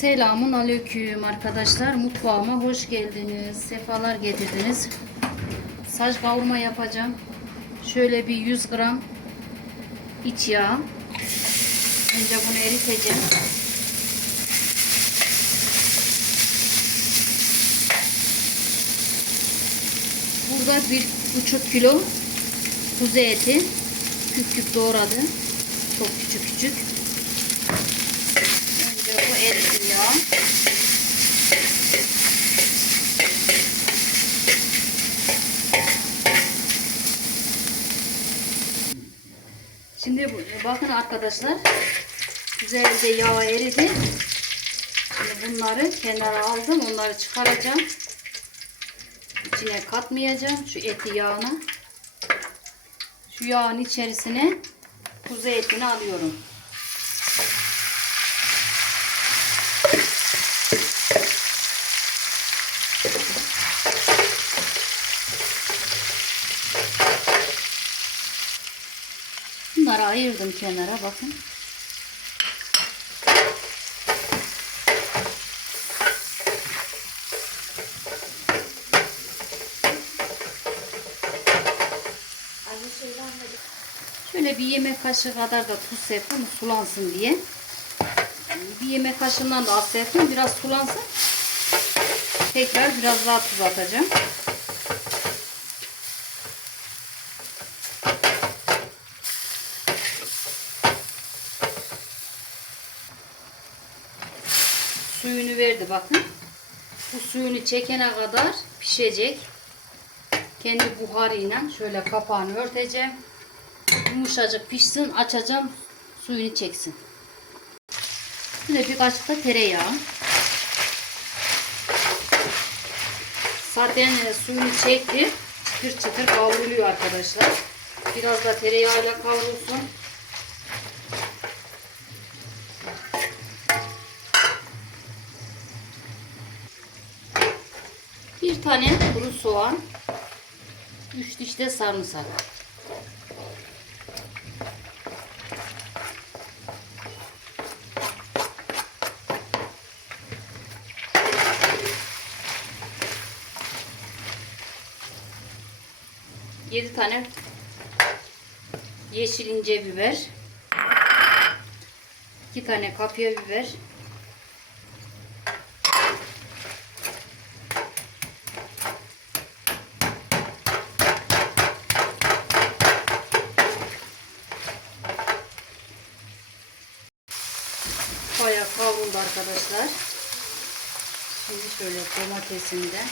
Selamun aleyküm arkadaşlar. Mutfağıma hoş geldiniz. Sefalar getirdiniz. Saç kavurma yapacağım. Şöyle bir 100 gram iç yağ. Önce bunu eriteceğim. Burada bir buçuk kilo kuzu eti küp küp doğradı. Çok küçük küçük. Önce bu. Şimdi bakın arkadaşlar güzelce yağ eridi. Şimdi bunları kenara aldım. Onları çıkaracağım. İçine katmayacağım. Şu eti yağına. Şu yağın içerisine kuzu etini alıyorum. Bunları ayırdım kenara bakın. Şöyle bir yemek kaşığı kadar da tuz serptim sulansın diye. Bir yemek kaşığından da az serptim biraz sulansın. Tekrar biraz daha tuz atacağım. Suyunu verdi bakın. Bu suyunu çekene kadar pişecek. Kendi buharıyla şöyle kapağını örteceğim. Yumuşacık pişsin açacağım suyunu çeksin. Şöyle bir da tereyağı. Zaten e, suyunu çekti. Çıtır çıtır kavruluyor arkadaşlar. Biraz da tereyağıyla kavrulsun. Bir tane kuru soğan. Üç diş de sarımsak. Yedi tane yeşil ince biber. iki tane kapya biber. Bayağı kavruldu arkadaşlar. Şimdi şöyle domatesini de.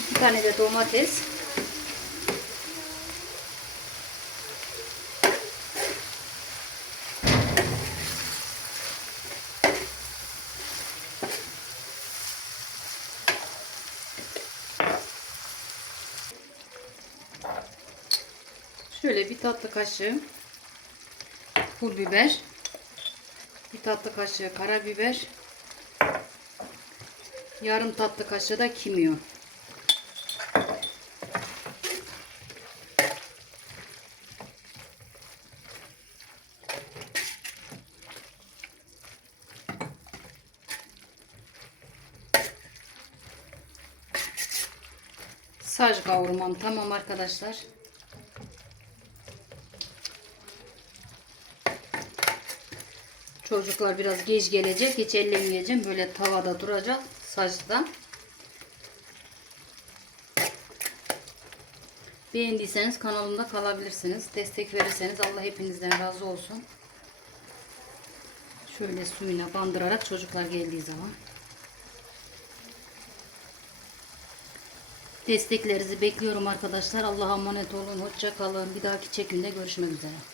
İki tane de domates. Şöyle bir tatlı kaşığı pul biber, tatlı kaşığı karabiber, yarım tatlı kaşığı da kimyon. Saç kavurmam tamam arkadaşlar. Çocuklar biraz geç gelecek. Hiç ellemeyeceğim. Böyle tavada duracak saçta. Beğendiyseniz kanalımda kalabilirsiniz. Destek verirseniz Allah hepinizden razı olsun. Şöyle suyuna bandırarak çocuklar geldiği zaman. Desteklerinizi bekliyorum arkadaşlar. Allah'a emanet olun. Hoşça kalın. Bir dahaki çekimde görüşmek üzere.